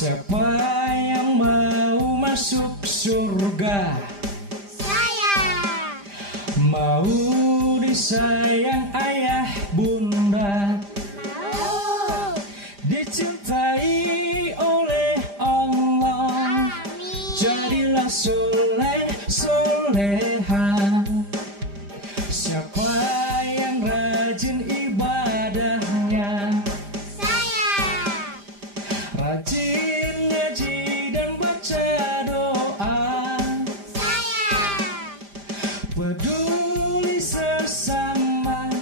Siapa yang mau masuk surga? Saya. Mau disayang ayah bunda, Mau. dicintai oleh Allah. Amin. Jadilah soleh soleha. Siapa yang rajin ibadahnya? Saya. Rajin ngaji dan baca doa. Saya. Peduli sesama,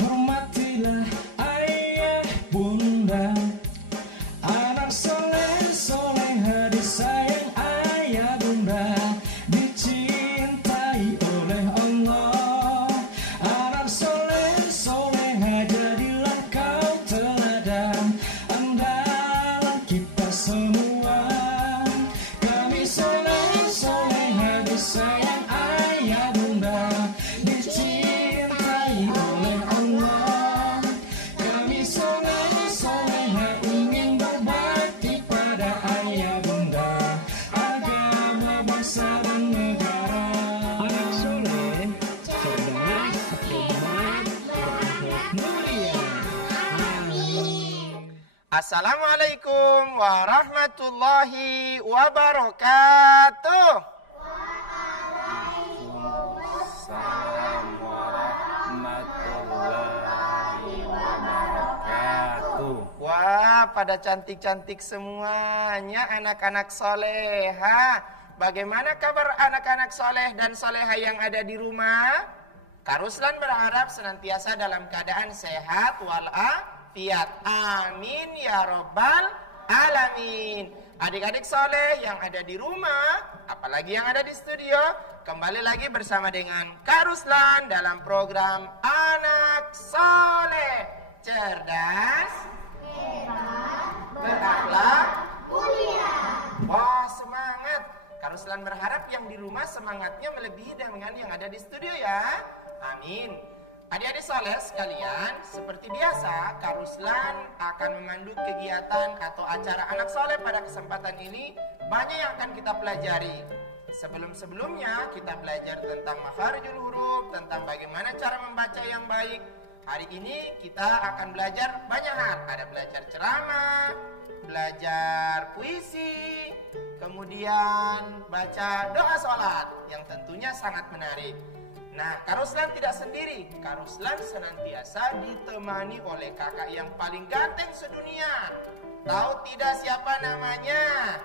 hormatilah ayah bunda. Anak soleh soleha disayang ayah bunda, dicintai oleh Allah. Anak soleh soleha jadilah kau teladan, andalan kita semua. Kami soleh soleha disayang ayah bunda, dicintai oleh Allah. Kami soleh soleha ingin berbakti pada ayah bunda, agama bangsa dan negara. Anak soleh, cerdas, hebat, berakhlak mulia. Amin. Assalamualaikum warahmatullahi wabarakatuh. Waalaikumsalam warahmatullahi wabarakatuh. Wah, pada cantik-cantik semuanya anak-anak soleha. Bagaimana kabar anak-anak soleh dan soleha yang ada di rumah? Kak Ruslan berharap senantiasa dalam keadaan sehat walafiat. Amin ya robbal alamin. Adik-adik soleh yang ada di rumah, apalagi yang ada di studio, kembali lagi bersama dengan Kak Ruslan dalam program Anak Soleh. Cerdas, berakhlak, Mulia. wah semangat. Kak Ruslan berharap yang di rumah semangatnya melebihi dengan yang ada di studio ya. Amin. Adik-adik soleh sekalian, seperti biasa Kak Ruslan akan memandu kegiatan atau acara anak soleh pada kesempatan ini. Banyak yang akan kita pelajari. Sebelum-sebelumnya kita belajar tentang makharijul huruf, tentang bagaimana cara membaca yang baik. Hari ini kita akan belajar banyak hal. Ada belajar ceramah, belajar puisi, kemudian baca doa sholat yang tentunya sangat menarik. Nah, Kak Ruslan tidak sendiri. Kak Ruslan senantiasa ditemani oleh kakak yang paling ganteng sedunia. Tahu tidak siapa namanya?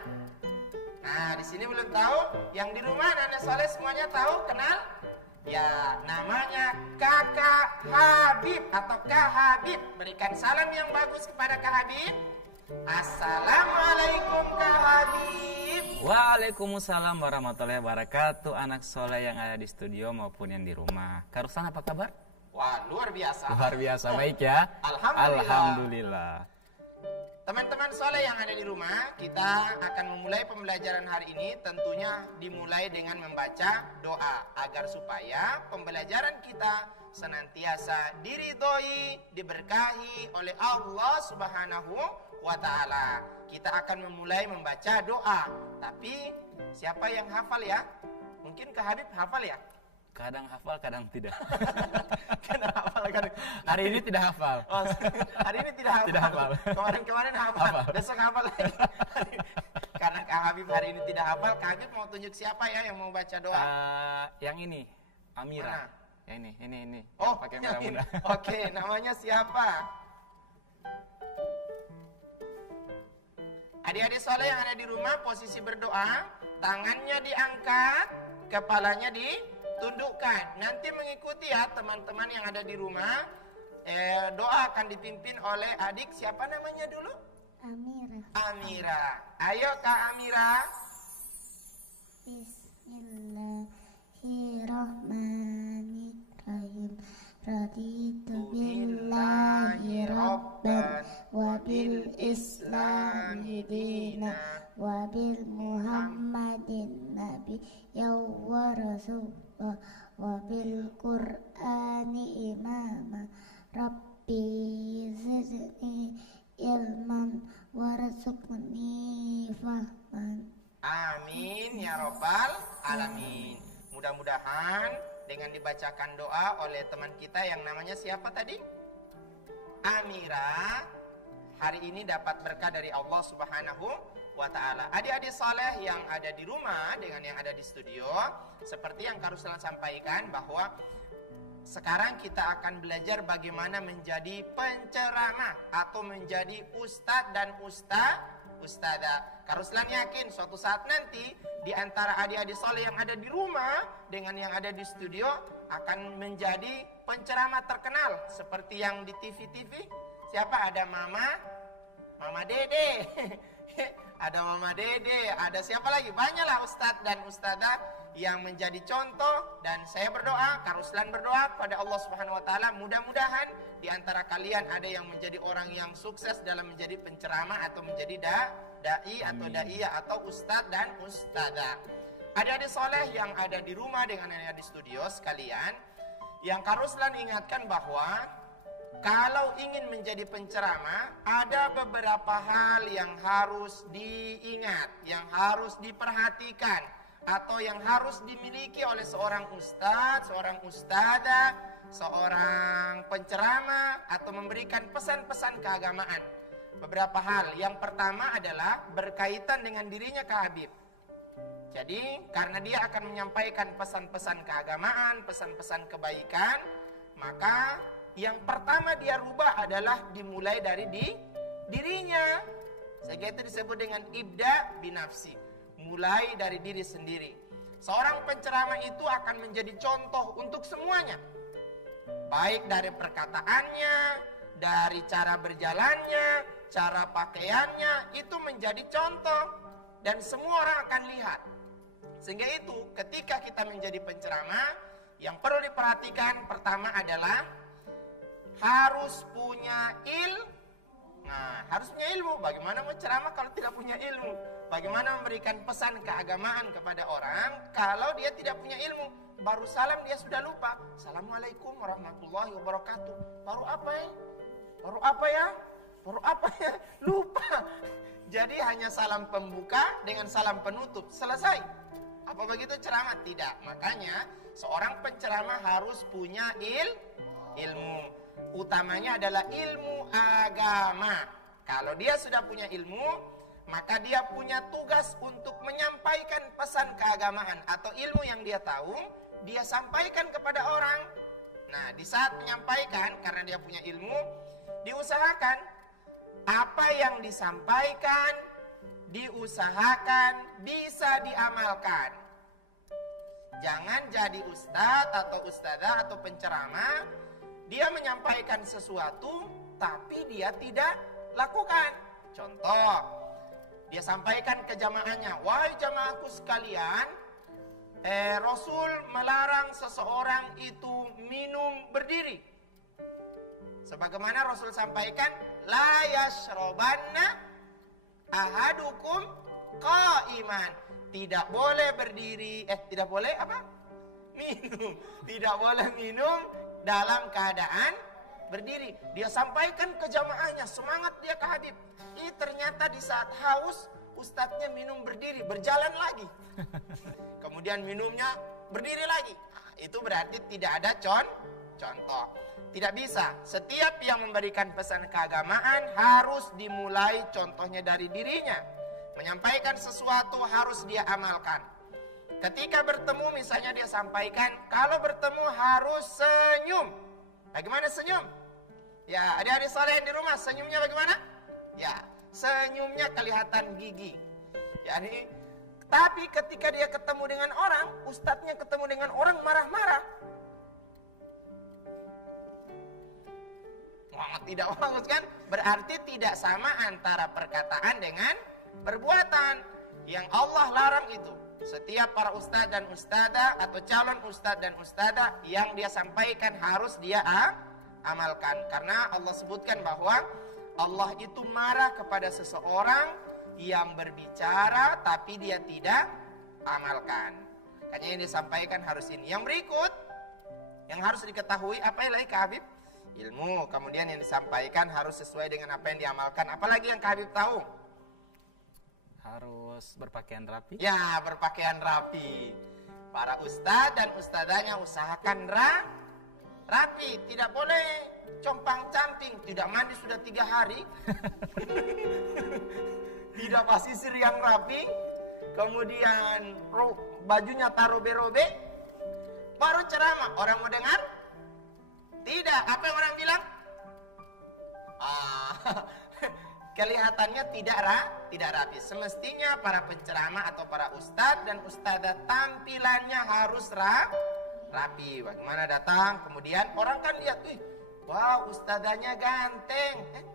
Nah, di sini belum tahu. Yang di rumah anak soleh semuanya tahu, kenal? Ya, namanya Kakak Habib atau Kak Habib. Berikan salam yang bagus kepada Kak Habib. Assalamualaikum Kak Habib. Waalaikumsalam warahmatullahi wabarakatuh. Anak soleh yang ada di studio maupun yang di rumah. Kak Ruslan apa kabar? Wah, luar biasa. Luar biasa, baik ya. Alhamdulillah. Alhamdulillah. Teman-teman soleh yang ada di rumah, kita akan memulai pembelajaran hari ini. Tentunya dimulai dengan membaca doa agar supaya pembelajaran kita senantiasa diridhoi, diberkahi oleh Allah Subhanahu wa ta'ala. Kita akan memulai membaca doa. Tapi siapa yang hafal ya? Mungkin Kak Habib hafal ya? Kadang hafal, kadang tidak. Kadang hafal, kadang. Hari ini tidak hafal. Oh, hari ini tidak hafal. Tidak hafal. Kemarin hafal. Besok hafal lagi. Karena Kak Habib hari ini tidak hafal, Kak Habib mau tunjuk siapa ya yang mau baca doa? Yang ini, Amira. Mana? Yang ini. Oh, Pakai yang merah ini. muda. Oke, namanya siapa? Adik-adik soleh yang ada di rumah posisi berdoa, tangannya diangkat, kepalanya ditundukkan. Nanti mengikuti ya teman-teman yang ada di rumah. Doa akan dipimpin oleh adik siapa namanya dulu? Amira. Amira. Ayo Kak Amira. Bismillahirrahmanirrahim. Raditu billahi rabban wa bil islami dina wa bil muhammadin nabiyya wa rasulullah wa bil qur'ani imama. Rabbi zidni ilman warzuqni alamin. Mudah-mudahan dengan dibacakan doa oleh teman kita yang namanya siapa tadi? Amira, hari ini dapat berkah dari Allah Subhanahu wa ta'ala. Adik-adik saleh yang ada di rumah dengan yang ada di studio, seperti yang Kak Ruslan sampaikan bahwa sekarang kita akan belajar bagaimana menjadi penceramah atau menjadi ustadz dan ustadzah. Kak Ruslan yakin suatu saat nanti di antara adik-adik saleh yang ada di rumah dengan yang ada di studio akan menjadi penceramah terkenal seperti yang di TV-TV. Siapa? Ada Mama Dede. Ada Mama Dede, ada siapa lagi? Banyaklah ustadz dan ustadzah yang menjadi contoh, dan saya berdoa, Kak Ruslan berdoa kepada Allah Subhanahu wa taala, mudah-mudahan di antara kalian ada yang menjadi orang yang sukses dalam menjadi penceramah atau menjadi dai atau daiyah atau ustadz dan ustadzah. Adik-adik soleh yang ada di rumah dengan yang ada di studio sekalian, yang Kak Ruslan ingatkan bahwa kalau ingin menjadi penceramah, ada beberapa hal yang harus diingat, yang harus diperhatikan, atau yang harus dimiliki oleh seorang ustadz, seorang ustadzah, seorang penceramah, atau memberikan pesan-pesan keagamaan. Beberapa hal. Yang pertama adalah berkaitan dengan dirinya Kak Habib. Jadi, karena dia akan menyampaikan pesan-pesan keagamaan, pesan-pesan kebaikan, maka yang pertama dia rubah adalah dimulai dari dirinya. Sehingga itu disebut dengan ibda binafsi. Mulai dari diri sendiri. Seorang penceramah itu akan menjadi contoh untuk semuanya. Baik dari perkataannya, dari cara berjalannya, cara pakaiannya, itu menjadi contoh. Dan semua orang akan lihat. Sehingga itu ketika kita menjadi penceramah, yang perlu diperhatikan pertama adalah harus punya harus punya ilmu. Bagaimana mau ceramah kalau tidak punya ilmu? Bagaimana memberikan pesan keagamaan kepada orang kalau dia tidak punya ilmu? Baru salam dia sudah lupa. Assalamualaikum warahmatullahi wabarakatuh. Baru apa ya? Baru apa ya? Baru apa ya? Lupa. Jadi hanya salam pembuka dengan salam penutup. Selesai. Apa begitu ceramah? Tidak. Makanya seorang penceramah harus punya ilmu. Utamanya adalah ilmu agama. Kalau dia sudah punya ilmu, maka dia punya tugas untuk menyampaikan pesan keagamaan atau ilmu yang dia tahu, dia sampaikan kepada orang. Nah, di saat menyampaikan, karena dia punya ilmu, diusahakan apa yang disampaikan, diusahakan bisa diamalkan. Jangan jadi ustadz atau ustadzah atau penceramah, dia menyampaikan sesuatu tapi dia tidak lakukan. Contoh, dia sampaikan ke jamaahnya, wahai jamaahku sekalian, Rasul melarang seseorang itu minum berdiri. Sebagaimana Rasul sampaikan, la yashrobanna ahadukum qaiman. Tidak boleh berdiri, tidak boleh apa? Minum. Tidak boleh minum dalam keadaan berdiri. Dia sampaikan ke jamaahnya, semangat dia ke Habib. Ternyata di saat haus, ustadznya minum berdiri, berjalan lagi. Kemudian minumnya berdiri lagi. Itu berarti tidak ada contoh. Tidak bisa. Setiap yang memberikan pesan keagamaan harus dimulai contohnya dari dirinya. Menyampaikan sesuatu harus dia amalkan. Ketika bertemu misalnya dia sampaikan, kalau bertemu harus senyum. Bagaimana senyum? Ya, adik-adik saleh yang di rumah, senyumnya bagaimana? Ya, senyumnya kelihatan gigi. Yani, tapi ketika dia ketemu dengan orang, ustadznya ketemu dengan orang marah-marah. Wah, tidak bagus kan? Berarti tidak sama antara perkataan dengan perbuatan. Yang Allah larang itu. Setiap para ustadz dan ustadzah atau calon ustadz dan ustadzah yang dia sampaikan harus dia amalkan. Karena Allah sebutkan bahwa Allah itu marah kepada seseorang yang berbicara tapi dia tidak amalkan. Makanya yang disampaikan harus ini. Yang berikut, yang harus diketahui apa yang lagi Kak Habib? Ilmu. Kemudian yang disampaikan harus sesuai dengan apa yang diamalkan. Apalagi yang Kak Habib tahu? Harus berpakaian rapi. Ya, berpakaian rapi. Para ustadz dan ustadzanya usahakan rapi, tidak boleh compang-camping, tidak mandi sudah 3 hari, tidak pasisir yang rapi, kemudian bajunya taruh robe-robe, baru ceramah. Orang mau dengar? Tidak. Apa yang orang bilang? Kelihatannya tidak rapi. Semestinya para penceramah atau para ustadz dan ustadzah tampilannya harus rapi. Bagaimana datang, kemudian orang kan lihat, wow, ustadzanya ganteng.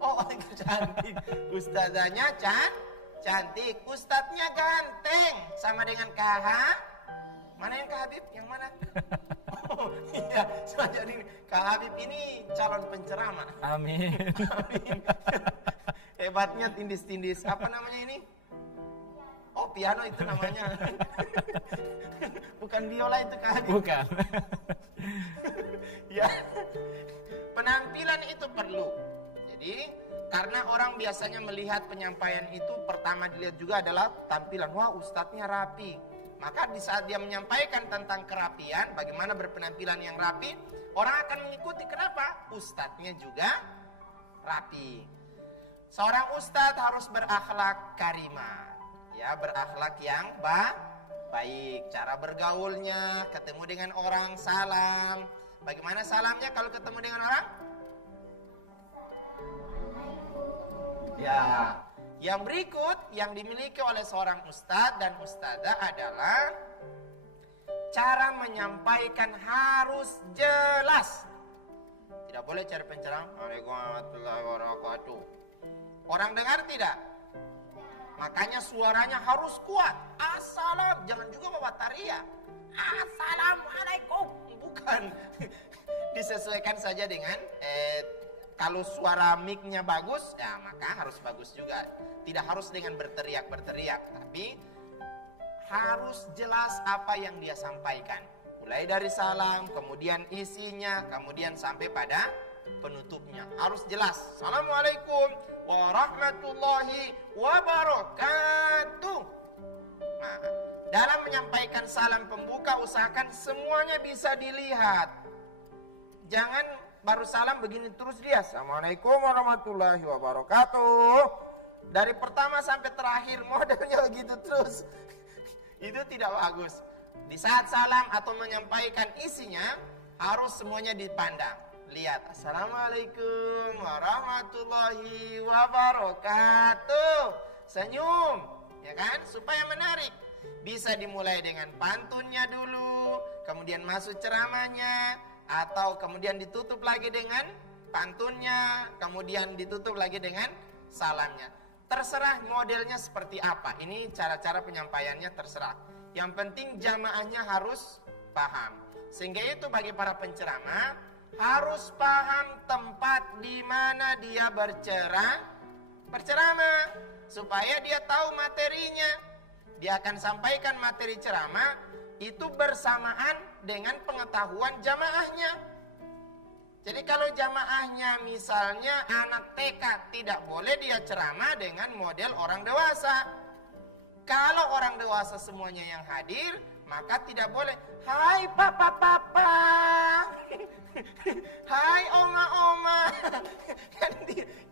Oh, cantik. Ustadzanya cantik. Ustadznya ganteng. Sama dengan KH. Mana yang Kak Habib? Yang mana? Oh, iya. Jadi Kak Habib ini calon penceramah. Amin. Amin. Hebatnya tindis-tindis. Apa namanya ini? Oh, piano itu namanya. Bukan biola itu Kak Habib. Bukan. Ya. Penampilan itu perlu. Jadi, karena orang biasanya melihat penyampaian itu, pertama dilihat juga adalah tampilan. Wah, ustadznya rapi. Maka di saat dia menyampaikan tentang kerapian, bagaimana berpenampilan yang rapi, orang akan mengikuti. Kenapa? Ustadznya juga rapi. Seorang ustadz harus berakhlak karimah, ya, berakhlak yang baik. Cara bergaulnya, ketemu dengan orang salam. Bagaimana salamnya kalau ketemu dengan orang? Ya. Yang berikut yang dimiliki oleh seorang ustadz dan ustadzah adalah cara menyampaikan harus jelas. Tidak boleh cara penceramah. Waalaikumsalam warahmatullahi wabarakatuh. Orang dengar tidak? Makanya suaranya harus kuat. Assalam, jangan juga bawa tarian. Assalamualaikum. Bukan. Disesuaikan saja dengan kalau suara mic-nya bagus, ya maka harus bagus juga. Tidak harus dengan berteriak-berteriak, tapi harus jelas apa yang dia sampaikan. Mulai dari salam, kemudian isinya, kemudian sampai pada penutupnya. Harus jelas. Assalamualaikum warahmatullahi wabarakatuh. Nah, dalam menyampaikan salam pembuka, usahakan semuanya bisa dilihat. Jangan baru salam begini terus dia. Assalamualaikum warahmatullahi wabarakatuh. Dari pertama sampai terakhir modelnya begitu terus. Itu tidak bagus. Di saat salam atau menyampaikan isinya, harus semuanya dipandang. Lihat. Assalamualaikum warahmatullahi wabarakatuh. Senyum. Ya kan? Supaya menarik. Bisa dimulai dengan pantunnya dulu. Kemudian masuk ceramahnya. Atau kemudian ditutup lagi dengan pantunnya, kemudian ditutup lagi dengan salamnya. Terserah modelnya seperti apa. Ini cara-cara penyampaiannya terserah. Yang penting jamaahnya harus paham. Sehingga itu bagi para penceramah harus paham tempat di mana dia berceramah, supaya dia tahu materinya. Dia akan sampaikan materi ceramah itu bersamaan dengan pengetahuan jamaahnya. Jadi kalau jamaahnya misalnya anak TK, tidak boleh dia ceramah dengan model orang dewasa. Kalau orang dewasa semuanya yang hadir, maka tidak boleh. Hai papa-papa, hai oma-oma.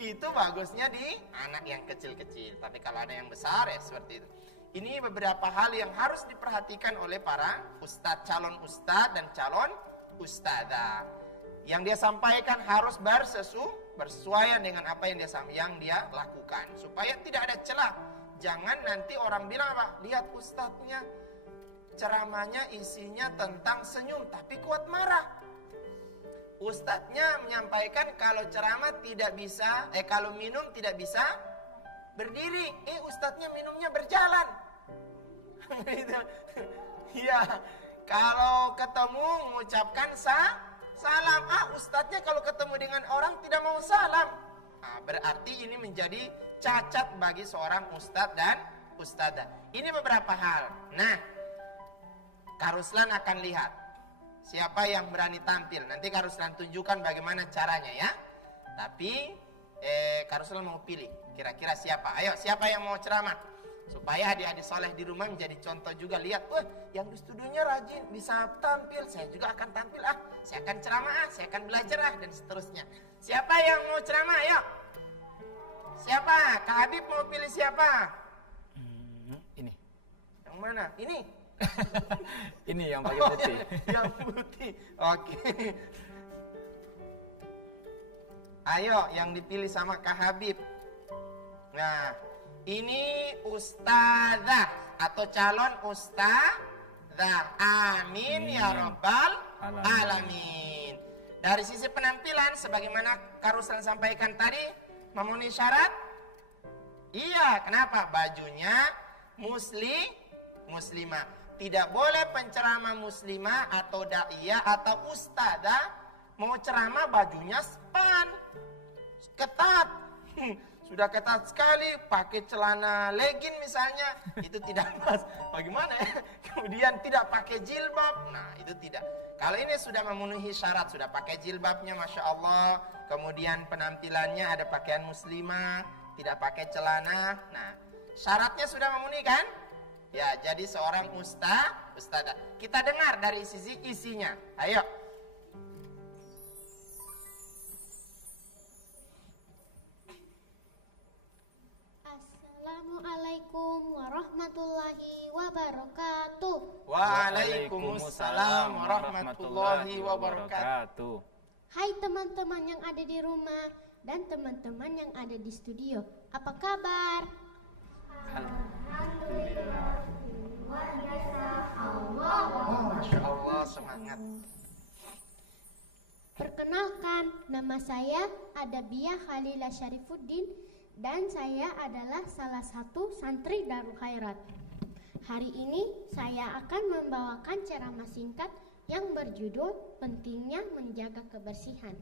Itu bagusnya di anak yang kecil-kecil. Tapi kalau ada yang besar ya seperti itu. Ini beberapa hal yang harus diperhatikan oleh para ustadz, calon ustadz dan calon ustadzah. Yang dia sampaikan harus bersesuaian dengan apa yang dia lakukan. Supaya tidak ada celah. Jangan nanti orang bilang apa? Lihat ustadznya, ceramahnya isinya tentang senyum tapi kuat marah. Ustadznya menyampaikan kalau ceramah tidak bisa, kalau minum tidak bisa berdiri, ustadznya minumnya berjalan. Ya, kalau ketemu mengucapkan salam. Ustadznya kalau ketemu dengan orang tidak mau salam. Berarti ini menjadi cacat bagi seorang ustadz dan ustadzah. Ini beberapa hal. Nah, Kak Ruslan akan lihat siapa yang berani tampil. Nanti Kak Ruslan tunjukkan bagaimana caranya ya. Tapi Kak Ruslan mau pilih kira-kira siapa. Ayo, siapa yang mau ceramah? Supaya adik-adik soleh di rumah menjadi contoh juga. Lihat, wah yang di studionya rajin, bisa tampil, saya juga akan tampil saya akan ceramah saya akan belajar dan seterusnya. Siapa yang mau ceramah? Ayo. Siapa? Kak Habib mau pilih siapa? Ini. Yang mana? Ini? Ini yang pakai putih. Yang putih. Oke. Ayo, yang dipilih sama Kak Habib. Nah, ini ustazah atau calon ustazah. Amin ya rabbal alamin. Dari sisi penampilan, sebagaimana Kak Ruslan sampaikan tadi, memenuhi syarat? Iya, kenapa? Bajunya muslimah. Tidak boleh penceramah muslimah atau da'iyah atau ustazah mau ceramah bajunya span, ketat. Sudah ketat sekali, pakai celana legging misalnya, itu tidak pas. Bagaimana ya? Kemudian tidak pakai jilbab, nah itu tidak. Kalau ini sudah memenuhi syarat, sudah pakai jilbabnya, Masya Allah. Kemudian penampilannya ada pakaian muslimah, tidak pakai celana. Nah, syaratnya sudah memenuhi kan? Ya, jadi seorang ustadzah. Kita dengar dari sisi isinya. Ayo. Assalamualaikum warahmatullahi wabarakatuh. Waalaikumsalam warahmatullahi wabarakatuh. Hai teman-teman yang ada di rumah dan teman-teman yang ada di studio. Apa kabar? Alhamdulillah. Masya Allah, semangat. Perkenalkan, nama saya Adabiyah Khalila Syarifuddin dan saya adalah salah satu santri Darul Khairat. Hari ini saya akan membawakan ceramah singkat yang berjudul Pentingnya Menjaga Kebersihan.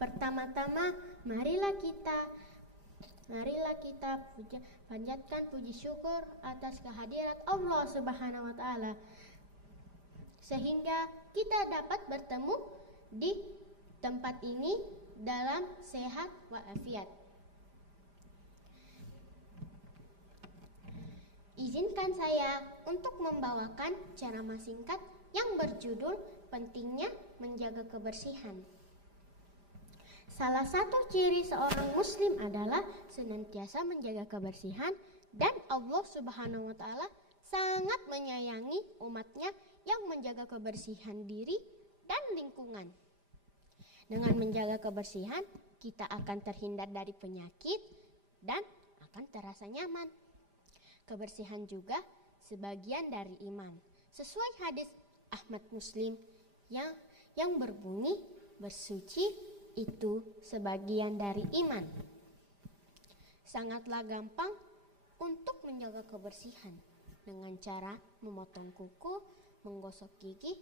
Pertama-tama, marilah kita panjatkan puji syukur atas kehadirat Allah Subhanahu wa taala sehingga kita dapat bertemu di tempat ini dalam sehat walafiat. Izinkan saya untuk membawakan ceramah singkat yang berjudul Pentingnya Menjaga Kebersihan. Salah satu ciri seorang muslim adalah senantiasa menjaga kebersihan dan Allah Subhanahu wa taala sangat menyayangi umatnya yang menjaga kebersihan diri dan lingkungan. Dengan menjaga kebersihan, kita akan terhindar dari penyakit dan akan terasa nyaman. Kebersihan juga sebagian dari iman. Sesuai hadis Ahmad Muslim yang berbunyi, bersuci itu sebagian dari iman. Sangatlah gampang untuk menjaga kebersihan dengan cara memotong kuku, menggosok gigi,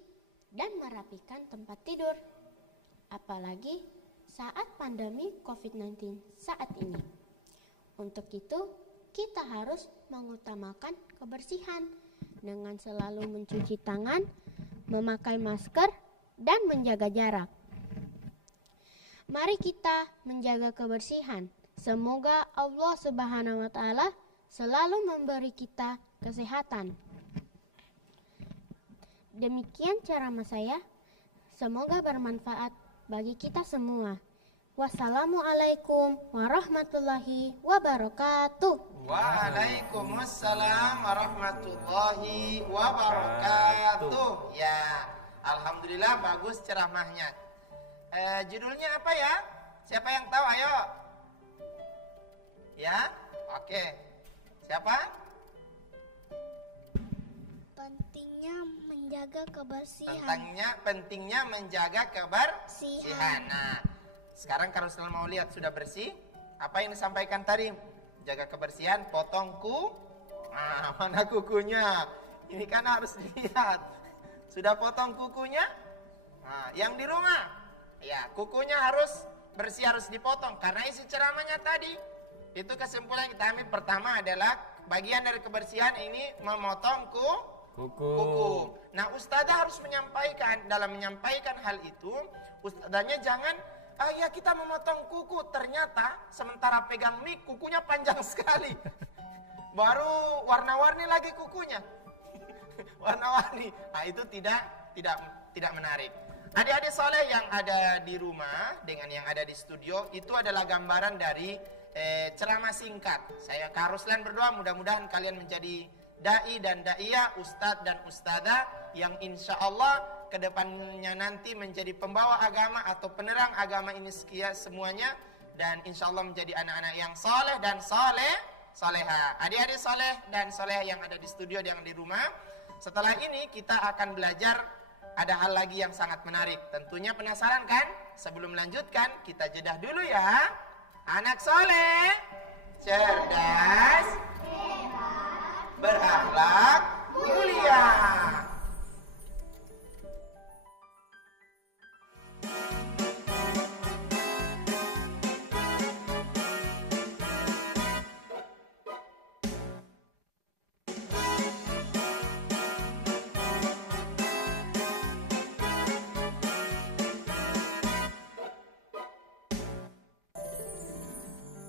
dan merapikan tempat tidur. Apalagi saat pandemi COVID-19 saat ini. Untuk itu, kita harus mengutamakan kebersihan dengan selalu mencuci tangan, memakai masker, dan menjaga jarak. Mari kita menjaga kebersihan. Semoga Allah Subhanahu wa taala selalu memberi kita kesehatan. Demikian ceramah saya. Semoga bermanfaat bagi kita semua. Wassalamualaikum warahmatullahi wabarakatuh. Waalaikumsalam warahmatullahi wabarakatuh. Ya, alhamdulillah bagus ceramahnya. Judulnya apa ya? Siapa yang tahu? Ayo. Ya, oke. Siapa? Pentingnya menjaga kebersihan. Pentingnya menjaga kebersihan. Nah, sekarang kalau Ruslan mau lihat sudah bersih, apa yang disampaikan tadi? Jaga kebersihan, potong mana kukunya? Ini kan harus dilihat. Sudah potong kukunya? Nah, yang di rumah, ya kukunya harus bersih, harus dipotong. Karena isi ceramahnya tadi, itu kesimpulan yang kita ambil. Pertama adalah bagian dari kebersihan ini memotong kuku. Nah, ustadzah harus menyampaikan, dalam menyampaikan hal itu, ustadzahnya jangan ya kita memotong kuku, ternyata sementara pegang mic kukunya panjang sekali. baru warna-warni lagi kukunya. Warna-warni. Nah, itu tidak menarik. Adik-adik soleh yang ada di rumah dengan yang ada di studio itu adalah gambaran dari ceramah singkat. Saya Kak Ruslan berdoa mudah-mudahan kalian menjadi dai dan daiyah, ustadz dan ustadzah yang insya Allah kedepannya nanti menjadi pembawa agama atau penerang agama ini semuanya, dan insya Allah menjadi anak-anak yang soleh dan soleha. Adik-adik soleh dan soleha yang ada di studio dan yang di rumah, setelah ini kita akan belajar ada hal lagi yang sangat menarik. Tentunya penasaran kan? Sebelum melanjutkan kita jedah dulu ya. Anak soleh, cerdas, berakhlak, mulia.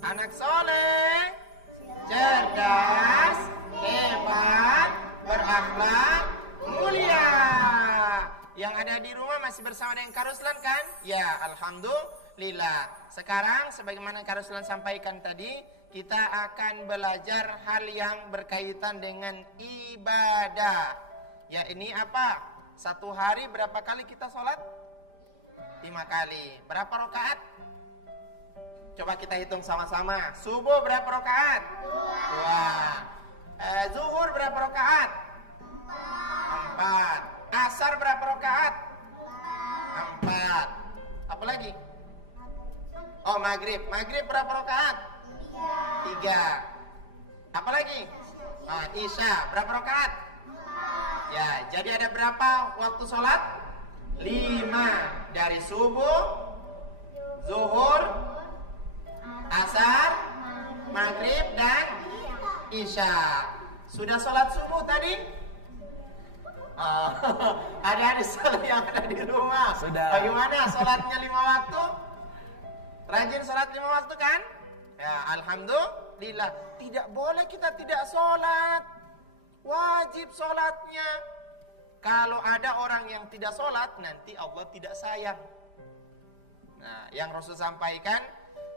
Anak soleh, cerdas, hebat, berakhlak, mulia. Yang ada di rumah masih bersama dengan Kak Ruslan kan? Ya, alhamdulillah. Sekarang sebagaimana Kak Ruslan sampaikan tadi, kita akan belajar hal yang berkaitan dengan ibadah. Ya, ini apa? Satu hari berapa kali kita sholat? 5 kali. Berapa rakaat? Coba kita hitung sama-sama. Subuh berapa rakaat? 2. Zuhur berapa rakaat? 4. Asar berapa rakaat? 4. Apa lagi? Oh, maghrib. Maghrib berapa rakaat? 3. Apa lagi? Isya berapa rakaat? Ya, jadi ada berapa waktu sholat? 5. Dari subuh, zuhur, asar, maghrib, dan isya. Sudah sholat subuh tadi? Adik-adik sholat yang ada di rumah. Sudah. Bagaimana sholatnya 5 waktu? Rajin sholat 5 waktu kan? Ya, alhamdulillah. Tidak boleh kita tidak sholat. Wajib sholatnya. Kalau ada orang yang tidak sholat, nanti Allah tidak sayang. Nah, yang Rasul sampaikan,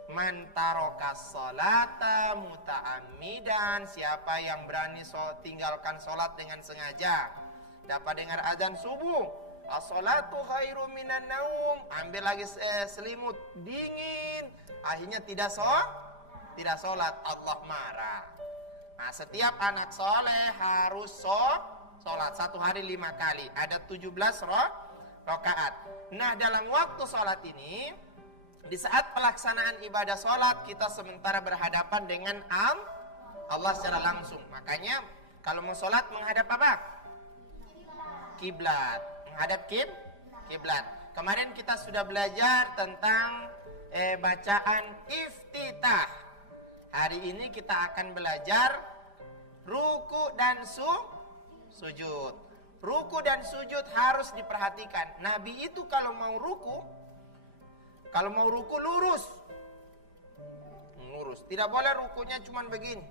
man taraka sholata muta'ammidan, siapa yang berani tinggalkan sholat dengan sengaja. Dapat dengar azan subuh, as-sholatu khairu minan naum, ambil lagi selimut dingin, akhirnya tidak sholat, Allah marah. Nah, setiap anak soleh harus sholat 1 hari 5 kali, ada 17 rakaat. Nah, dalam waktu sholat ini, di saat pelaksanaan ibadah sholat, kita sementara berhadapan dengan Allah secara langsung. Makanya kalau mau sholat menghadap apa? Kiblat. Menghadap kiblat. Kemarin kita sudah belajar tentang bacaan iftitah. Hari ini kita akan belajar ruku dan sujud. Ruku dan sujud harus diperhatikan. Nabi itu kalau mau ruku lurus. Tidak boleh rukunya cuma begini.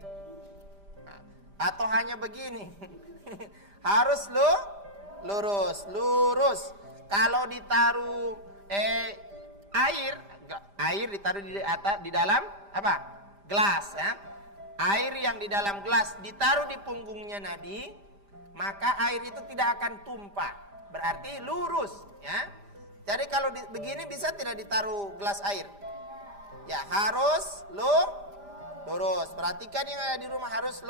Atau hanya begini. Harus lurus. Kalau ditaruh air ditaruh di dalam apa? Gelas ya. Air yang di dalam gelas ditaruh di punggungnya Nabi, maka air itu tidak akan tumpah. Berarti lurus ya. Jadi kalau begini bisa tidak ditaruh gelas air? Ya, harus lurus. Perhatikan yang ada di rumah, harus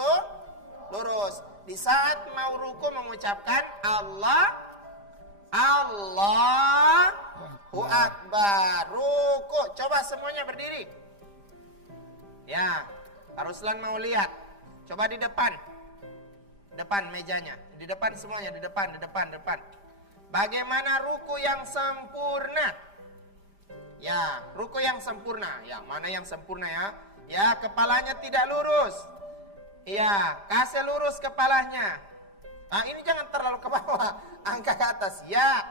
lurus. Di saat mau ruku mengucapkan Allahu Akbar. Ruku. Coba semuanya berdiri. Ya, Pak Ruslan mau lihat. Coba di depan. Depan mejanya. Di depan semuanya, di depan. Bagaimana ruku yang sempurna? Ya, ruku yang sempurna. Ya, mana yang sempurna ya? Ya, kepalanya tidak lurus. Ya, kasih lurus kepalanya. Nah, ini jangan terlalu ke bawah, angkat ke atas. Ya,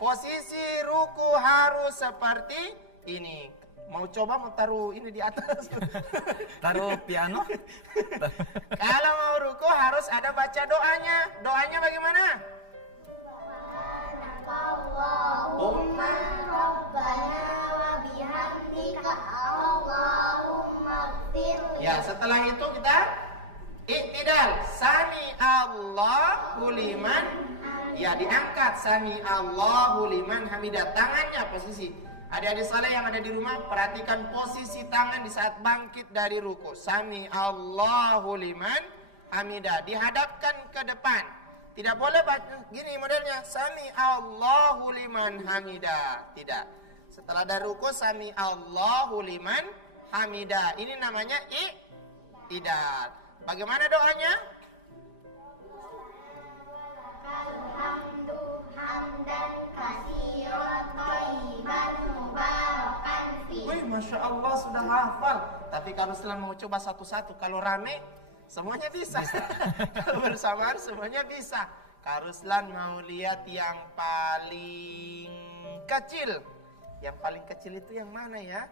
posisi ruku harus seperti ini. Mau coba mau taruh ini di atas. Taruh piano. Kalau mau ruku harus ada baca doanya. Doanya bagaimana? Allahumma rabbana wa bihamdika Allahumma firli. Ya, setelah itu kita iktidal. Sami Allahu liman. Ya, diangkat sami Allahu liman hamidah. Tangannya posisi. Adik-adik saleh yang ada di rumah, perhatikan posisi tangan di saat bangkit dari ruku. Sami Allahu liman hamidah. Dihadapkan ke depan. Tidak boleh gini modelnya. Sami Allahu liman hamidah. Tidak. Setelah dari ruku, sami Allahu liman hamidah. Ini namanya iktidal. Bagaimana doanya? Alhamdu hamdan katsiran thayyiban mubarakan fi. Wih, Masya Allah sudah hafal. Tapi kalau setelah mau coba satu-satu, kalau rame semuanya bisa. Kalau bersamaan semuanya bisa. Karuslan mau lihat yang paling kecil. Yang paling kecil itu yang mana ya?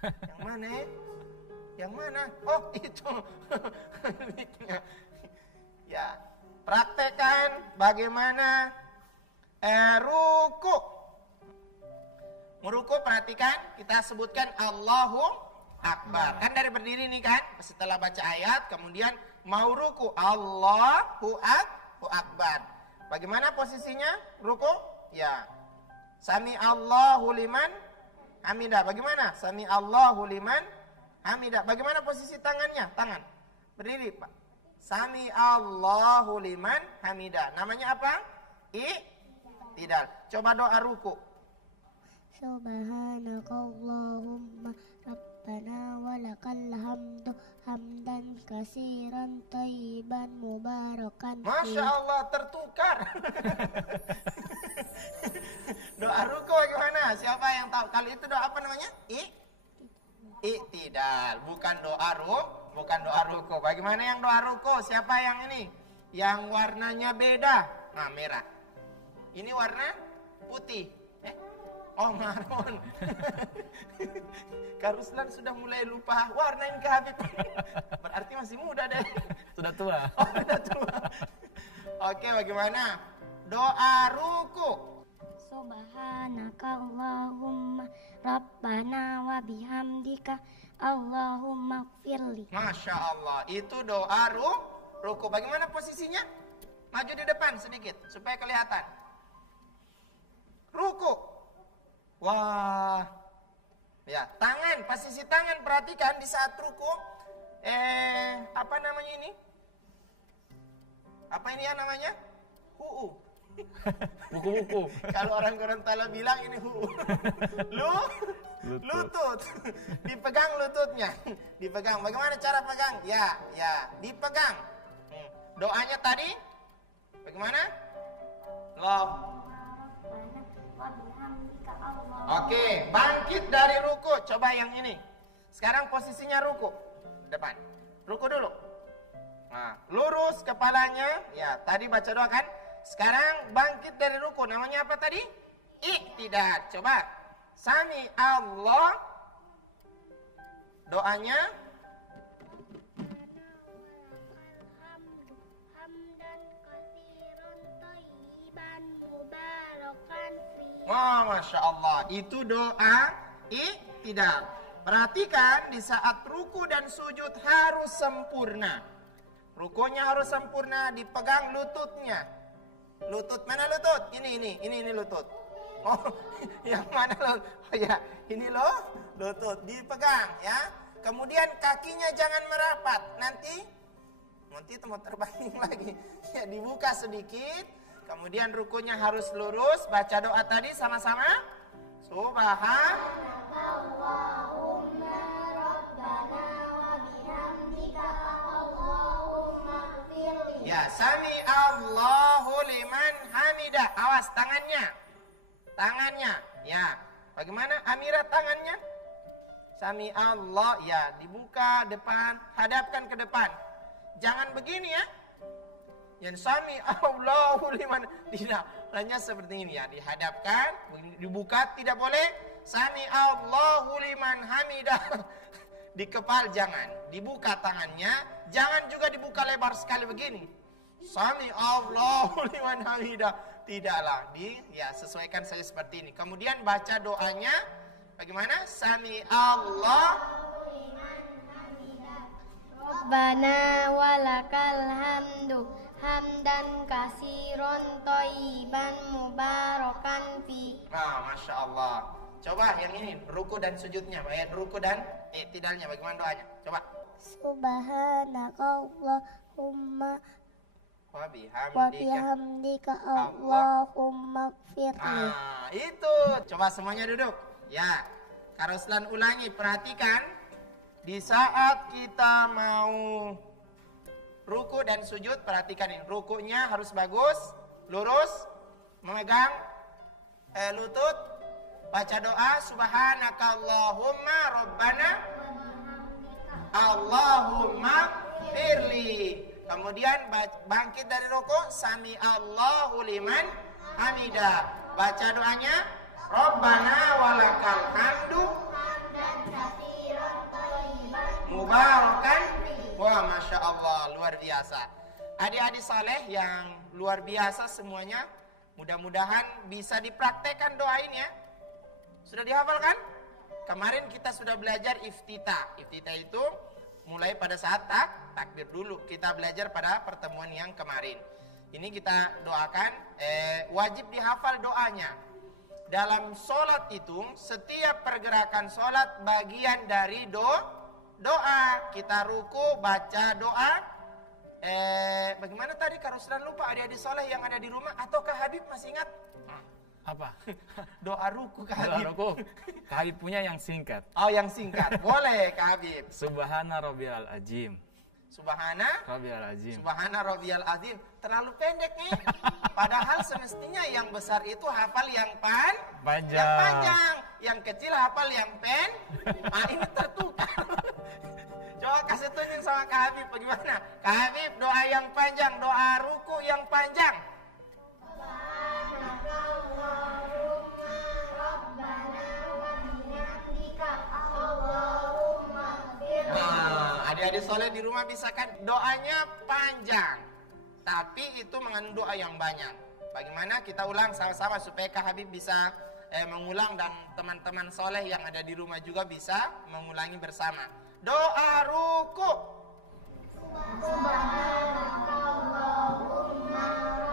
Yang mana? Yang mana? Oh, itu. Ya, praktekkan bagaimana ruku. Meruku perhatikan, kita sebutkan Allahu Akbar. Kan dari berdiri nih kan, setelah baca ayat, kemudian mau ruku Allahu Akbar. Bagaimana posisinya ruku? Ya. Sami Allahu liman hamidah. Bagaimana? Sami Allahu liman hamidah. Bagaimana posisi tangannya? Tangan. Berdiri, Pak. Sami Allahu liman hamidah. Namanya apa? Iktidal. Coba doa ruku. Subhanakallahumma rabbana walakal hamdu hamdan katsiran thayyiban mubarakan fi. Masya Allah, tertukar. Doa ruku bagaimana? Siapa yang tahu? Kalau itu doa apa namanya? Iktidal. Bukan doa ruku. Bagaimana yang doa ruku? Siapa yang ini? Yang warnanya beda. Nah, merah. Ini warna putih. Oh, marun. Karuslan sudah mulai lupa warna ini ke Habib. Berarti masih muda deh. Sudah tua. Oh, sudah tua. Oke, bagaimana? Doa ruku. Subhanakallahumma rabbana wa bihamdika Allahumma firli. Masya Allah, itu doa ruku. Bagaimana posisinya? Maju di depan sedikit supaya kelihatan. Ruku. Wah. Ya, tangan, posisi tangan perhatikan di saat ruku. Apa namanya ini? Apa ini ya namanya? Buku-buku. Kalau orang Gorontalo bilang ini lutut. Dipegang lututnya. Dipegang. Bagaimana cara pegang? Ya, dipegang. Doanya tadi bagaimana? Oke, bangkit dari ruku. Coba yang ini. Sekarang posisinya ruku. Depan. Ruku dulu. Nah, lurus kepalanya. Ya, tadi baca doa kan? Sekarang bangkit dari ruku. Namanya apa tadi? Iktidal. Coba. Sami Allah. Doanya. Oh, Masya Allah. Itu doa iktidal. Perhatikan di saat ruku dan sujud harus sempurna. Rukunya harus sempurna, dipegang lututnya. Lutut, mana lutut? Ini lutut. Oh, yang mana lutut? Oh ya, ini loh lutut, dipegang ya. Kemudian kakinya jangan merapat. Nanti itu mau terbang lagi. Ya, dibuka sedikit. Kemudian rukunya harus lurus. Baca doa tadi sama-sama. Subhanallahumma rabbana wa bihamdika Allahumma firli. Ya, sami Allahu liman hamidah. Awas tangannya. Ya. Bagaimana Amira tangannya? Sami Allah. Ya, dibuka depan, hadapkan ke depan. Jangan begini ya. Yang sami Allahu liman, tidak, hanya seperti ini ya, dihadapkan, dibuka, tidak boleh Sami Allahu liman hamidah. Dikepal jangan, dibuka tangannya, jangan juga dibuka lebar sekali begini. Sami Allahu liman hamidah. Tidaklah, sesuaikan saja seperti ini. Kemudian baca doanya bagaimana? Sami Allah Rabbana walakal hamdu hamdan kasiron thayyiban mubarakan fi. Masya Allah. Coba yang ini, ruku dan sujudnya, ayat ruku dan iktidalnya, bagaimana doanya? Coba. Subhanakallahumma Wa wa bihamdika Allahumma gfirli. Itu. Coba semuanya duduk. Ya. Kak Ruslan ulangi, perhatikan. Di saat kita mau ruku dan sujud, perhatikan ini. Rukunya harus bagus, lurus, memegang lutut, baca doa subhanakallahumma rabbana Allahumma firli. Kemudian bangkit dari ruku, sami Allahu liman hamidah. Baca doanya Rabbana walakal hamdu mubarakan. Wah, Masya Allah, luar biasa. Adik-adik saleh yang luar biasa semuanya, mudah-mudahan bisa dipraktekkan doa ini ya. Sudah dihafal kan? Kemarin kita sudah belajar iftitah. Iftitah itu mulai pada saat takbir dulu. Kita belajar pada pertemuan yang kemarin. Ini kita doakan, wajib dihafal doanya. Dalam sholat itu, setiap pergerakan sholat bagian dari doa. Kita ruku, baca doa. Bagaimana tadi Kak Ruslan lupa, adik-adik soleh yang ada di rumah, ataukah Habib masih ingat? Apa? Doa ruku Kak Doa Habib. ruku. Kak Habib punya yang singkat. Oh, yang singkat. Boleh Kak Habib. Subhana rabbiyal azim. Subhana Rabbiyal azim. Subhana rabbiyal azim. Terlalu pendek nih. Padahal semestinya yang besar itu hafal yang Panjang. yang panjang. Yang kecil hafal yang ini tertukar. Coba kasih tunjuk sama Kak Habib bagaimana? Kak Habib, doa yang panjang, doa ruku yang panjang. Adik-adik soleh di rumah bisa kan doanya panjang, tapi itu mengandung doa yang banyak. Bagaimana kita ulang sama-sama supaya Kak Habib bisa mengulang dan teman-teman soleh yang ada di rumah juga bisa mengulangi bersama. Doa ruku.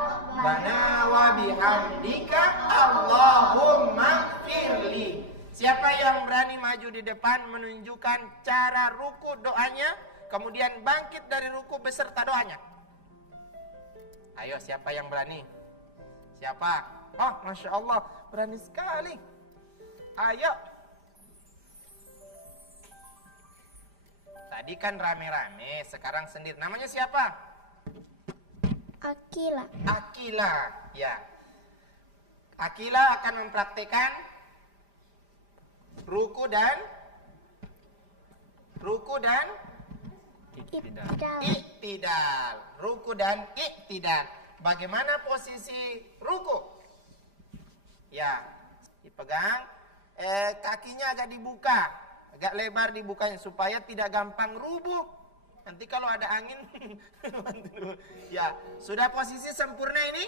Rabbana wa bihamdika Allahumma firli. Siapa yang berani maju di depan menunjukkan cara ruku doanya, kemudian bangkit dari ruku beserta doanya? Ayo, siapa yang berani? Siapa? Oh, Masya Allah, berani sekali. Ayo. Tadi kan rame-rame, sekarang sendiri. Namanya siapa? Akila. Akila, ya. Akila akan mempraktikkan ruku dan iktidal. Ruku dan iktidal. Bagaimana posisi ruku? Ya, dipegang, kakinya agak dibuka, agak lebar dibukanya supaya tidak gampang rubuh. Nanti kalau ada angin, ya, sudah posisi sempurna ini?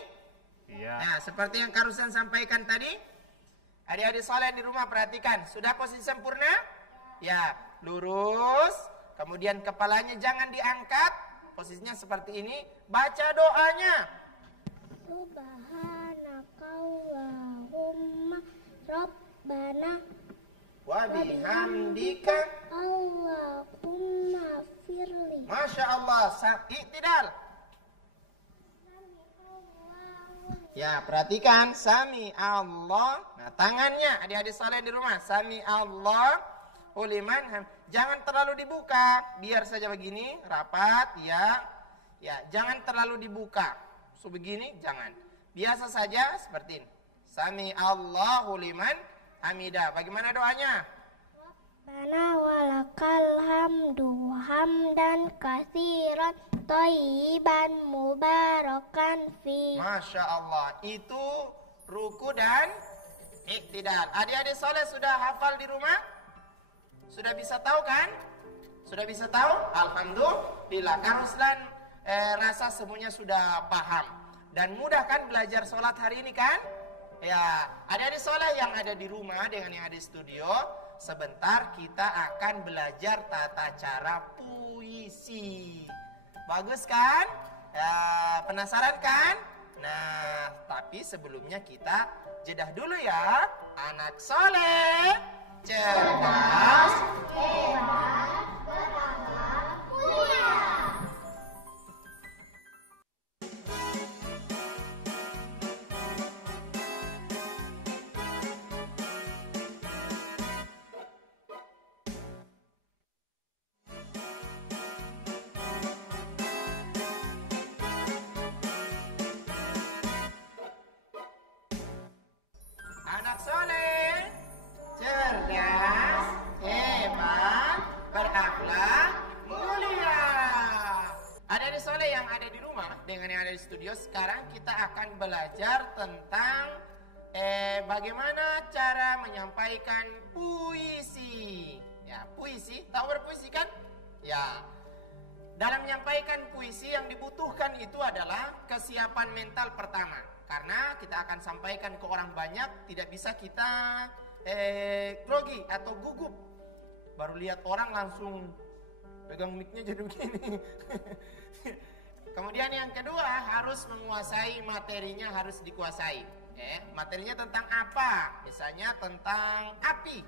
Iya. Nah, seperti yang Kak Ruslan sampaikan tadi, adik-adik soleh di rumah perhatikan, sudah posisi sempurna? Ya, lurus, kemudian kepalanya jangan diangkat, posisinya seperti ini, baca doanya. Subhanakallahumma rabbana Wa bihamdika Allahumma firli. Masya Allah, iktidal. Ya, perhatikan, sami Allah. Nah, tangannya adik-adik saleh di rumah, sami Allah uliman. Jangan terlalu dibuka, biar saja begini, rapat, ya. Ya, jangan terlalu dibuka. Begini, jangan. Biasa saja seperti ini. Sami Allahu liman hamidah. Bagaimana doanya? Rabbana walakal hamdu hamdan katsiran thayyiban mubarakan fi. Masya Allah. Itu ruku dan Iktidal. Adik-adik soleh sudah hafal di rumah? Sudah bisa tahu kan? Sudah bisa tahu? Alhamdulillah. Kak Ruslan rasa semuanya sudah paham. Dan mudah kan belajar sholat hari ini kan? Ya, adik-adik soleh yang ada di rumah dengan yang ada di studio, sebentar kita akan belajar tata cara puisi. Bagus kan? Ya, penasaran kan? Nah, tapi sebelumnya kita jedah dulu ya. Anak soleh, cerdas, Hebat, berakhlak, mulia. anak soleh, cerdas, hebat, berakhlak, mulia. Adik-adik soleh yang ada di rumah dengan yang ada di studio, sekarang kita akan belajar tentang bagaimana cara menyampaikan puisi. Ya, puisi, tahu berpuisi kan? Ya. Dalam menyampaikan puisi yang dibutuhkan itu adalah kesiapan mental pertama. Karena kita akan sampaikan ke orang banyak, tidak bisa kita grogi atau gugup. Baru lihat orang langsung pegang mic-nya jadi begini. Kemudian yang kedua, harus menguasai materinya, harus dikuasai. Materinya tentang apa? Misalnya tentang api.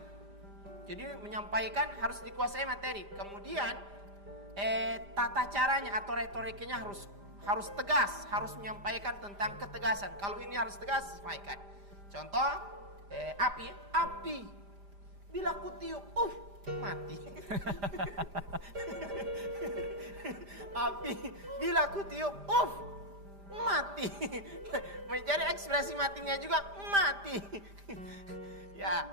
Jadi menyampaikan harus dikuasai materi. Kemudian tata caranya atau retorikanya harus tegas, harus menyampaikan tentang ketegasan. Kalau ini harus tegas, sampaikan. Contoh, api. Bila ku tiup, mati. Api, bila ku tiup, mati. Menjadi ekspresi matinya juga mati. Ya.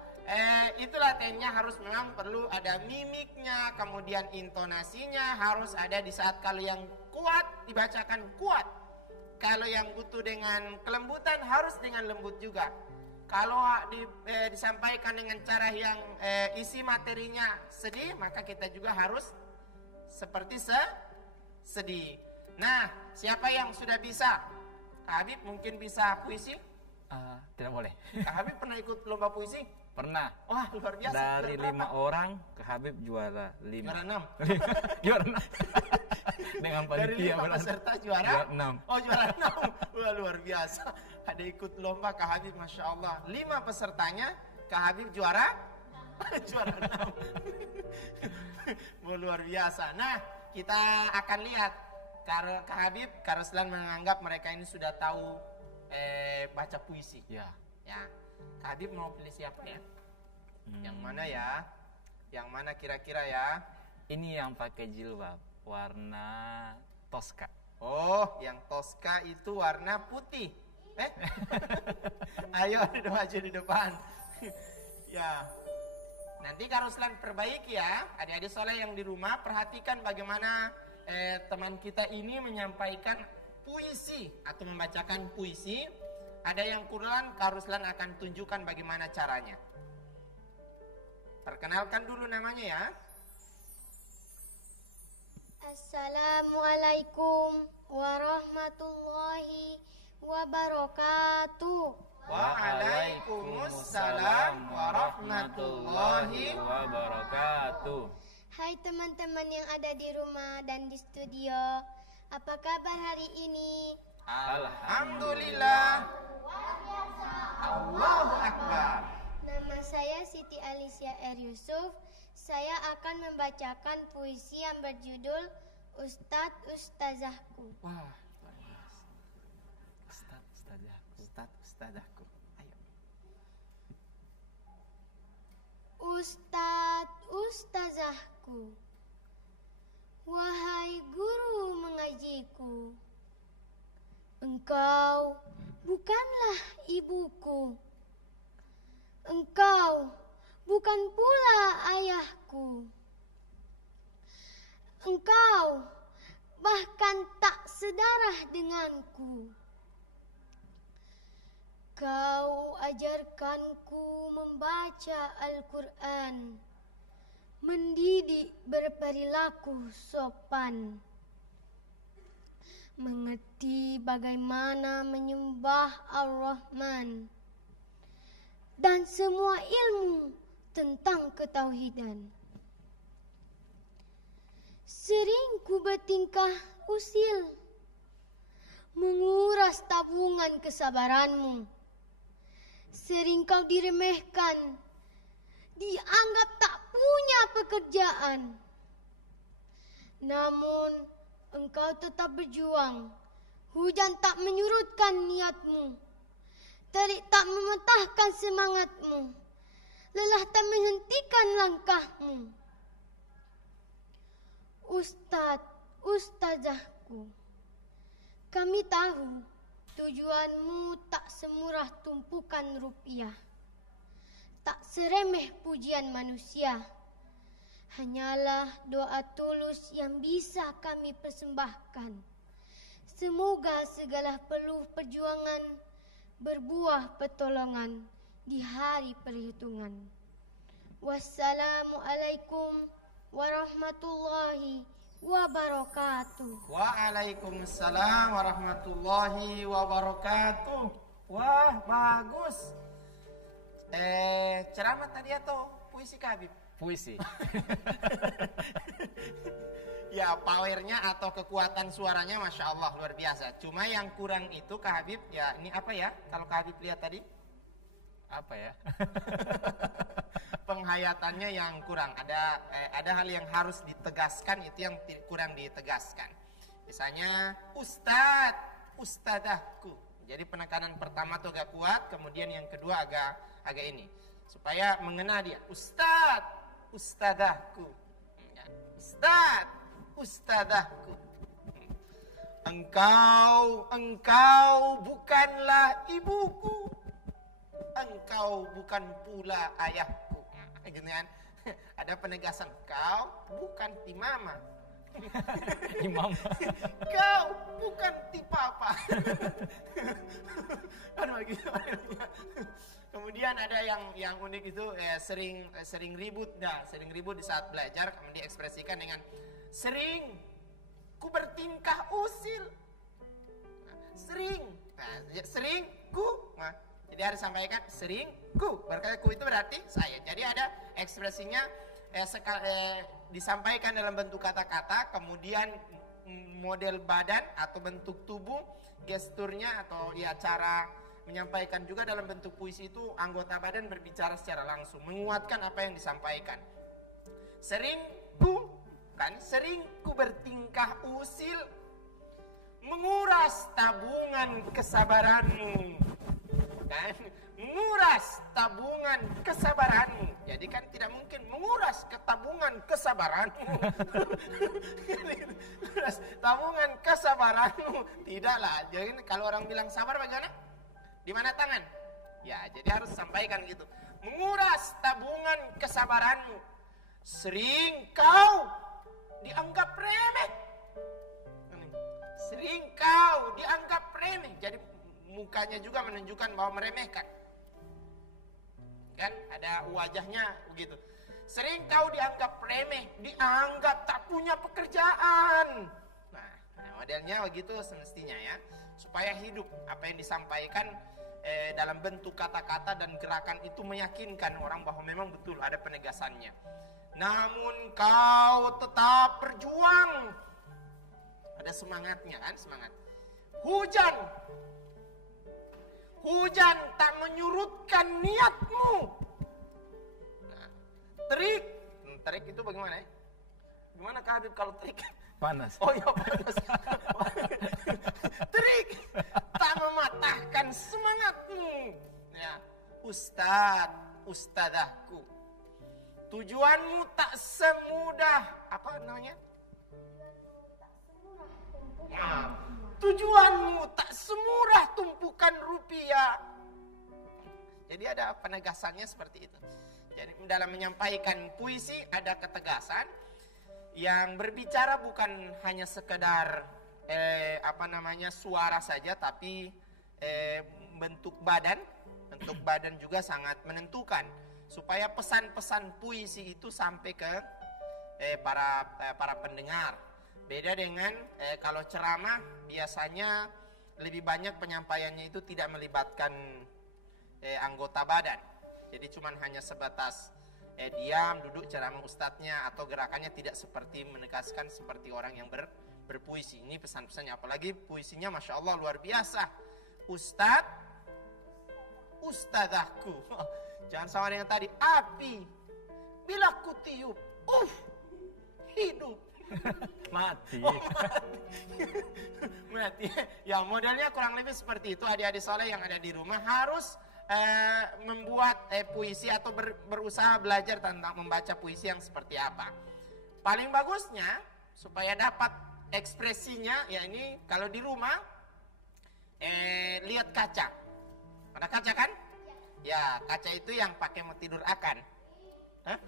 Itulah latihannya harus memang perlu ada mimiknya, kemudian intonasinya harus ada di saat kalau yang kuat dibacakan kuat. Kalau yang butuh dengan kelembutan harus dengan lembut juga. Kalau disampaikan dengan cara yang isi materinya sedih, maka kita juga harus seperti sedih. Nah, siapa yang sudah bisa? Kak Habib mungkin bisa puisi? Tidak boleh. Kak Habib pernah ikut lomba puisi? Pernah. Wah, luar biasa. Dari 5 orang, Kak Habib juara 5. Juara 6. Juara 6. Dengan Dari panitia 5 peserta juara 6. Oh, juara 6. Wah, luar biasa. Ada ikut lomba Kak Habib, Masya Allah. 5 pesertanya, Kak Habib juara? Juara 6. Wah, luar biasa. Nah, kita akan lihat. Kak Habib, Kak Ruslan menganggap mereka ini sudah tahu baca puisi. Ya. Kak Habib mau pilih siapa ya? Yang mana ya? Yang mana kira-kira ya? Ini yang pakai jilbab, warna Tosca. Oh, yang Tosca itu warna putih. Ayo maju di depan. Ya. Nanti Kak Ruslan perbaiki ya. Adik-adik soleh yang di rumah, perhatikan bagaimana teman kita ini menyampaikan puisi atau membacakan puisi. Ada yang kurang, Kak Ruslan akan tunjukkan bagaimana caranya. Perkenalkan dulu namanya ya. Assalamualaikum warahmatullahi wabarakatuh. Waalaikumsalam warahmatullahi wabarakatuh. Hai teman-teman yang ada di rumah dan di studio. Apa kabar hari ini? Alhamdulillah. Allahu Akbar. Nama saya Siti Alicia R. Yusuf. Saya akan membacakan puisi yang berjudul Ustadz Ustazahku. Wah, luar biasa. Ustadz-ustazahku. Ayo. Ustadz Ustazahku, wahai guru mengajiku, engkau bukanlah ibuku, engkau bukan pula ayahku, engkau bahkan tak sedarah denganku. Engkau ajarkanku membaca Al-Quran, mendidik berperilaku sopan, mengerti bagaimana menyembah Ar-Rahman, dan semua ilmu tentang ketauhidan. Sering ku bertingkah usil, menguras tabungan kesabaranmu. Sering kau diremehkan, dianggap tak punya pekerjaan. Namun engkau tetap berjuang. Hujan tak menyurutkan niatmu, terik tak mematahkan semangatmu, lelah tak menghentikan langkahmu. Ustazahku, kami tahu tujuanmu tak semurah tumpukan rupiah, tak seremeh pujian manusia. Hanyalah doa tulus yang bisa kami persembahkan. Semoga segala peluh perjuangan berbuah pertolongan di hari perhitungan. Wassalamualaikum warahmatullahi wabarakatuh. Waalaikumsalam warahmatullahi wabarakatuh. Wah, bagus. Ceramah tadi atau puisi Kak Habib? Puisi. Ya, powernya atau kekuatan suaranya Masya Allah luar biasa. Cuma yang kurang itu Kak Habib, ya ini apa ya? Kalau Kak Habib lihat tadi? Apa ya? Penghayatannya yang kurang. Ada hal yang harus ditegaskan, itu yang kurang ditegaskan. Misalnya Ustadz, Ustadahku. Jadi penekanan pertama tuh agak kuat, kemudian yang kedua agak ini. Supaya mengena dia. Ustadz, Ustadahku. Ustadz, Ustadahku. Engkau bukanlah ibuku. Engkau bukan pula ayahku. Gitu kan? Ada penegasan, kau bukan ti mama. Imam. Kau bukan ti papa. Aduh, gitu. Kemudian ada yang unik itu sering ribut di saat belajar, kemudian diekspresikan dengan sering ku bertingkah usil. Sering ku. Jadi harus sampaikan sering ku. Berkali ku itu berarti saya. Jadi ada ekspresinya disampaikan dalam bentuk kata-kata, kemudian model badan atau bentuk tubuh, gesturnya atau ya cara menyampaikan juga dalam bentuk puisi itu anggota badan berbicara secara langsung, menguatkan apa yang disampaikan. Sering ku bertingkah usil, menguras tabungan kesabaranmu. Kan? Menguras tabungan kesabaranmu. Jadi kan tidak mungkin menguras tabungan kesabaranmu. Menguras tabungan kesabaranmu. Tidaklah. Jadi kalau orang bilang sabar bagaimana? Di mana tangan? Ya, jadi harus sampaikan gitu. Menguras tabungan kesabaranmu. Sering kau dianggap remeh. Sering kau dianggap remeh. Jadi mukanya juga menunjukkan bahwa meremehkan. Kan ada wajahnya begitu. Sering kau dianggap remeh, dianggap tak punya pekerjaan. Nah, modelnya begitu semestinya ya. Supaya hidup apa yang disampaikan dalam bentuk kata-kata dan gerakan itu meyakinkan orang bahwa memang betul ada penegasannya. Namun kau tetap berjuang. Ada semangatnya kan, semangat. Hujan tak menyurutkan niatmu. Nah, terik itu bagaimana ya? Gimana Kak Habib kalau terik? Panas. Oh iya, panas. Terik tak mematahkan semangatmu. Ya, Ustadahku. Tujuanmu tak semudah apa namanya? Nah, tujuanmu tak semurah tumpukan rupiah. Jadi ada penegasannya seperti itu. Jadi dalam menyampaikan puisi ada ketegasan yang berbicara bukan hanya sekedar suara saja, tapi bentuk badan juga sangat menentukan supaya pesan-pesan puisi itu sampai ke para pendengar. Beda dengan kalau ceramah biasanya lebih banyak penyampaiannya itu tidak melibatkan anggota badan. Jadi cuman hanya sebatas diam, duduk ceramah ustadznya, atau gerakannya tidak seperti menegaskan seperti orang yang berpuisi. Ini pesan-pesannya, apalagi puisinya Masya Allah luar biasa. Ustadzahku, jangan sama dengan tadi, api bila ku tiup, hidup. Mati. Mati. Ya, modelnya kurang lebih seperti itu. Adik-adik soleh yang ada di rumah harus membuat puisi atau berusaha belajar tentang membaca puisi yang seperti apa. Paling bagusnya supaya dapat ekspresinya, ya ini kalau di rumah lihat kaca. Ada kaca kan? Ya, kaca itu yang pakai mau tidur akan. Hah?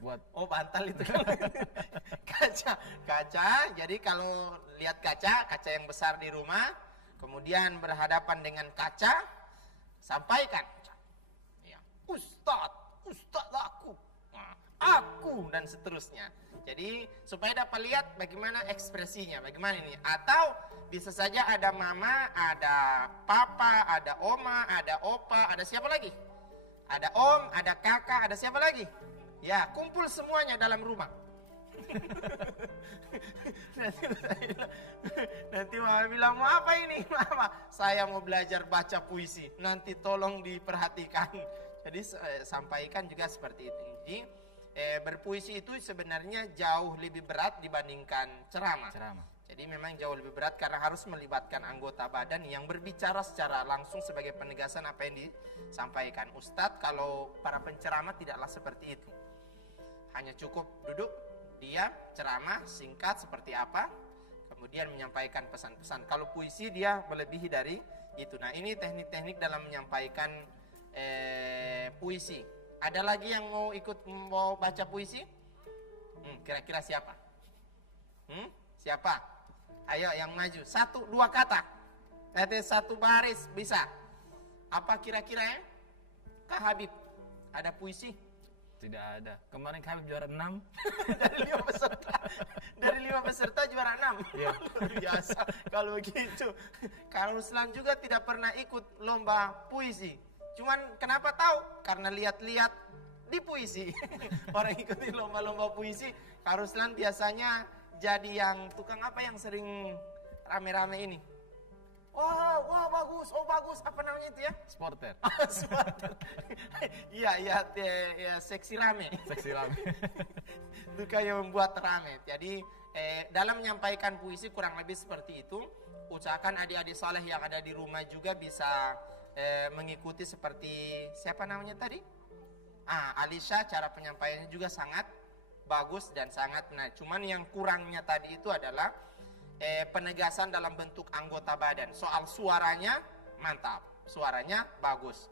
Buat Bantal itu kan. Kaca. Jadi kalau lihat kaca yang besar di rumah, kemudian berhadapan dengan kaca, sampaikan, ya, Ustadz aku, dan seterusnya. Jadi supaya dapat lihat bagaimana ekspresinya, bagaimana ini. Atau bisa saja ada mama, ada papa, ada oma, ada opa, ada siapa lagi? Ada om, ada kakak, ada siapa lagi? Ya, kumpul semuanya dalam rumah. Nanti mama bilang, mau apa ini mama? Saya mau belajar baca puisi. Nanti tolong diperhatikan. Jadi sampaikan juga seperti itu. Jadi berpuisi itu sebenarnya jauh lebih berat dibandingkan ceramah. Jadi memang jauh lebih berat karena harus melibatkan anggota badan yang berbicara secara langsung sebagai penegasan apa yang disampaikan. Ustadz kalau para penceramah tidaklah seperti itu. Hanya cukup duduk, diam, ceramah singkat seperti apa, kemudian menyampaikan pesan-pesan. Kalau puisi dia melebihi dari itu. Nah, ini teknik-teknik dalam menyampaikan puisi. Ada lagi yang mau baca puisi? Kira-kira siapa? Siapa? Ayo yang maju. 1-2 kata. Nanti 1 baris bisa. Apa kira-kira ya? Kak Habib, ada puisi? Tidak ada. Kemarin kami juara 6. Dari 5 peserta juara 6. Ya. Luar biasa. Kalau begitu. Kalau Ruslan juga tidak pernah ikut lomba puisi. Cuman kenapa tahu? Karena lihat-lihat di puisi. Orang ikuti lomba-lomba puisi. Kak Ruslan biasanya jadi yang tukang apa yang sering rame-rame ini. Wah bagus. Apa namanya itu ya? Sporter. Sporter. Iya, seksi rame. Itu kayak membuat rame. Jadi dalam menyampaikan puisi kurang lebih seperti itu. Usahakan adik-adik soleh yang ada di rumah juga bisa mengikuti seperti siapa namanya tadi? Alisha, cara penyampaiannya juga sangat bagus dan sangat menarik. Cuman yang kurangnya tadi itu adalah penegasan dalam bentuk anggota badan. Soal suaranya mantap, suaranya bagus.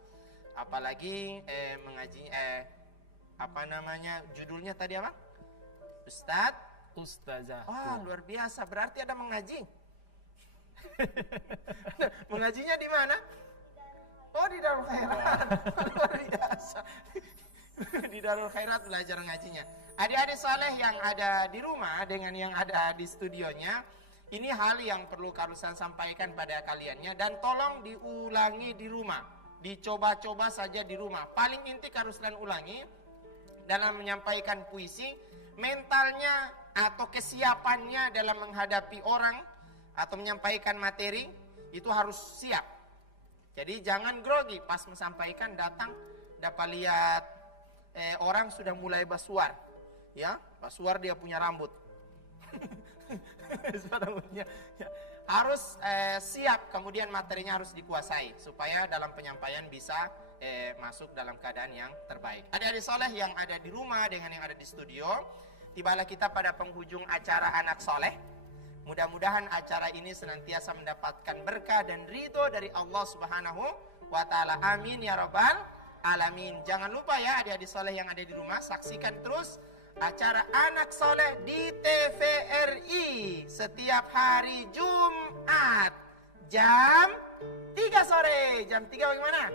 Apalagi mengaji apa namanya judulnya tadi apa? Ustazah. Luar biasa. Berarti ada mengaji. Mengajinya di mana? Di Darul Khairat. Luar biasa. Di Darul Khairat belajar ngajinya. Adik-adik saleh yang ada di rumah dengan yang ada di studionya, ini hal yang perlu Karusan sampaikan pada kaliannya, dan tolong diulangi di rumah. Dicoba-coba saja di rumah. Paling inti Karusan ulangi dalam menyampaikan puisi, mentalnya atau kesiapannya dalam menghadapi orang atau menyampaikan materi itu harus siap. Jadi jangan grogi pas menyampaikan, datang dapat lihat orang sudah mulai basuar. Ya, basuar dia punya rambut. Harus siap, kemudian materinya harus dikuasai supaya dalam penyampaian bisa masuk dalam keadaan yang terbaik. Adik-adik soleh yang ada di rumah dengan yang ada di studio, tibalah kita pada penghujung acara Anak Soleh. Mudah-mudahan acara ini senantiasa mendapatkan berkah dan ridho dari Allah Subhanahu wa Ta'ala. Amin ya Rabbal Alamin. Jangan lupa ya adik-adik soleh yang ada di rumah, saksikan terus acara Anak Soleh di TVRI setiap hari Jumat jam 3 sore. Jam 3 bagaimana?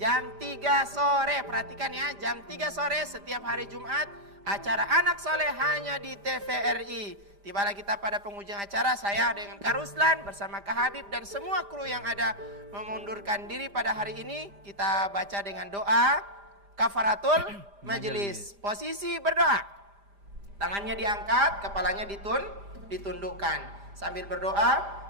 Jam 3 sore. Perhatikan ya, jam 3 sore setiap hari Jumat acara Anak Soleh hanya di TVRI. Tibalah kita pada penghujung acara. Saya dengan Kak Ruslan bersama Kak Habib dan semua kru yang ada memundurkan diri pada hari ini. Kita baca dengan doa kafaratul majelis. Posisi berdoa. Tangannya diangkat, kepalanya ditundukkan. Sambil berdoa,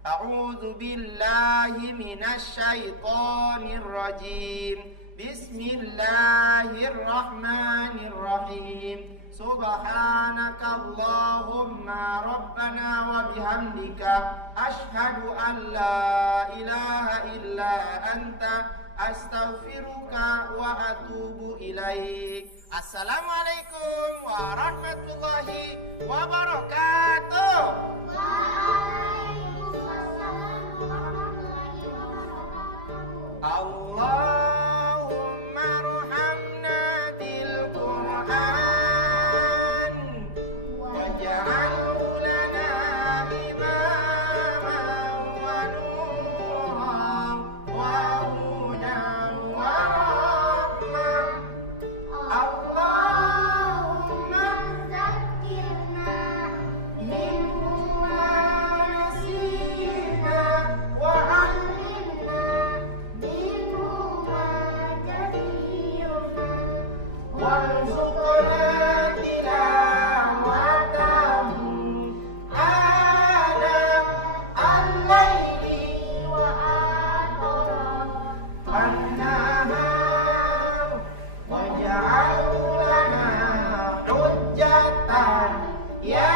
A'udzu billahi minasyaitonir rajim. Bismillahirrahmanirrahim. Subhanakallahumma rabbana wa bihamdika asyhadu an la ilaha illa anta astaghfiruka wa atubu ilaik. Assalamualaikum warahmatullahi wabarakatuh. Allahumma arhamna bil Qur'an waj'alhu lana imaman wa nuran wa hudan wa rahmah. Allahumma zakkirna minhu ma nasina wa allimna minhu ma jahilna warzuqna tilawatahu ana al-laili wa atrafan nahar waj'al lana hujjatan ya